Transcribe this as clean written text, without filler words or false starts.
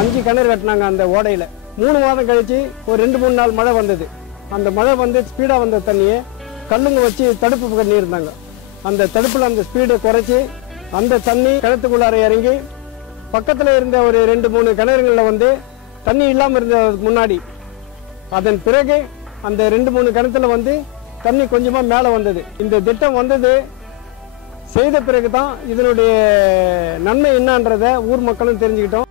5 கிணறு வெட்டினாங்க அந்த ஓடையில். 3 மாதம் கழிச்சு ஒரு 2-3 நாள் மழை வந்தது. அந்த மழை வந்து ஸ்பீடாக வந்த தண்ணியை கல்லுங்க வச்சு தடுப்பு பண்ணியிருந்தாங்க. அந்த தடுப்பில் அந்த ஸ்பீடை குறைச்சி அந்த தண்ணி கிணத்துக்குள்ளார இறங்கி பக்கத்தில் இருந்த ஒரு 2-3 கிணறுகளில் வந்து தண்ணி இல்லாமல் இருந்த முன்னாடி, அதன் பிறகு அந்த 2-3 கிணத்துல வந்து தண்ணி கொஞ்சமாக மேலே வந்தது. இந்த திட்டம் வந்தது செய்த பிறகு தான் இதனுடைய நன்மை என்னன்றதை ஊர் மக்களும் தெரிஞ்சுக்கிட்டோம்.